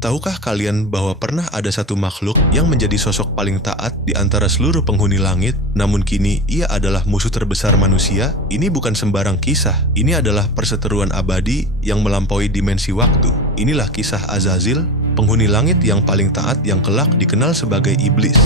Tahukah kalian bahwa pernah ada satu makhluk yang menjadi sosok paling taat di antara seluruh penghuni langit, namun kini ia adalah musuh terbesar manusia? Ini bukan sembarang kisah, ini adalah perseteruan abadi yang melampaui dimensi waktu. Inilah kisah Azazil, penghuni langit yang paling taat yang kelak dikenal sebagai iblis.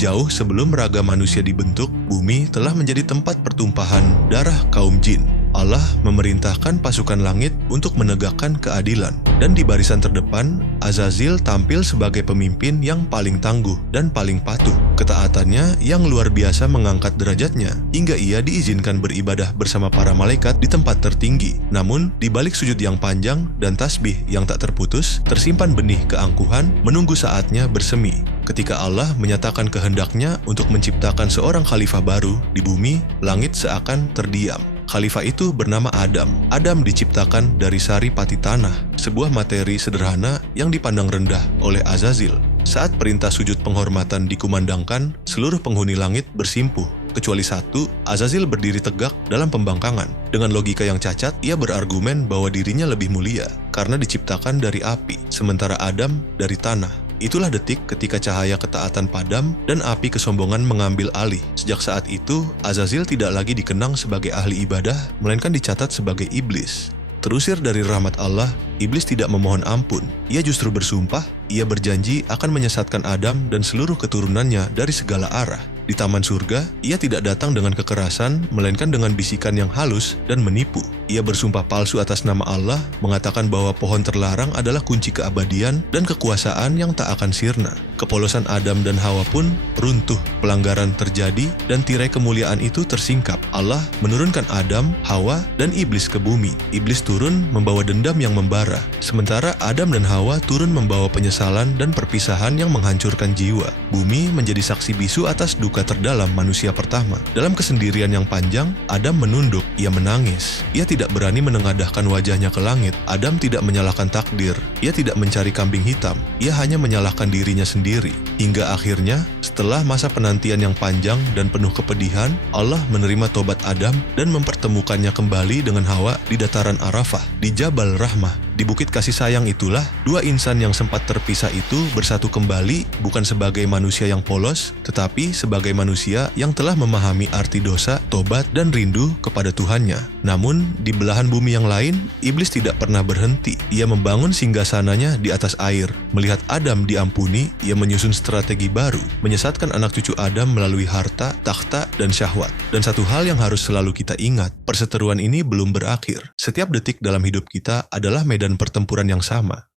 Jauh sebelum raga manusia dibentuk, bumi telah menjadi tempat pertumpahan darah kaum jin. Allah memerintahkan pasukan langit untuk menegakkan keadilan. Dan di barisan terdepan, Azazil tampil sebagai pemimpin yang paling tangguh dan paling patuh. Ketaatannya yang luar biasa mengangkat derajatnya, hingga ia diizinkan beribadah bersama para malaikat di tempat tertinggi. Namun, di balik sujud yang panjang dan tasbih yang tak terputus, tersimpan benih keangkuhan menunggu saatnya bersemi. Ketika Allah menyatakan kehendaknya untuk menciptakan seorang khalifah baru di bumi, langit seakan terdiam. Khalifah itu bernama Adam. Adam diciptakan dari sari pati tanah, sebuah materi sederhana yang dipandang rendah oleh Azazil. Saat perintah sujud penghormatan dikumandangkan, seluruh penghuni langit bersimpuh. Kecuali satu, Azazil berdiri tegak dalam pembangkangan. Dengan logika yang cacat, ia berargumen bahwa dirinya lebih mulia karena diciptakan dari api, sementara Adam dari tanah. Itulah detik ketika cahaya ketaatan padam dan api kesombongan mengambil alih. Sejak saat itu, Azazil tidak lagi dikenang sebagai ahli ibadah, melainkan dicatat sebagai iblis. Terusir dari rahmat Allah, iblis tidak memohon ampun. Ia justru bersumpah, ia berjanji akan menyesatkan Adam dan seluruh keturunannya dari segala arah. Di taman surga, ia tidak datang dengan kekerasan, melainkan dengan bisikan yang halus dan menipu. Ia bersumpah palsu atas nama Allah, mengatakan bahwa pohon terlarang adalah kunci keabadian dan kekuasaan yang tak akan sirna. Kepolosan Adam dan Hawa pun runtuh, pelanggaran terjadi, dan tirai kemuliaan itu tersingkap. Allah menurunkan Adam, Hawa, dan iblis ke bumi. Iblis turun membawa dendam yang membara, sementara Adam dan Hawa turun membawa penyesalan dan perpisahan yang menghancurkan jiwa. Bumi menjadi saksi bisu atas duka terdalam manusia pertama. Dalam kesendirian yang panjang, Adam menunduk, ia menangis. Ia tidak berani menengadahkan wajahnya ke langit. Adam tidak menyalahkan takdir. Ia tidak mencari kambing hitam. Ia hanya menyalahkan dirinya sendiri. Hingga akhirnya, setelah masa penantian yang panjang dan penuh kepedihan, Allah menerima tobat Adam dan mempertemukannya kembali dengan Hawa di dataran Arafah, di Jabal Rahmah. Di bukit kasih sayang itulah, dua insan yang sempat terpisah itu bersatu kembali, bukan sebagai manusia yang polos, tetapi sebagai manusia yang telah memahami arti dosa, tobat, dan rindu kepada Tuhannya. Namun, di belahan bumi yang lain, iblis tidak pernah berhenti. Ia membangun singgasananya di atas air. Melihat Adam diampuni, ia menyusun strategi baru, menyesatkan anak cucu Adam melalui harta, takhta, dan syahwat. Dan satu hal yang harus selalu kita ingat, perseteruan ini belum berakhir. Setiap detik dalam hidup kita adalah medan pertempuran yang sama.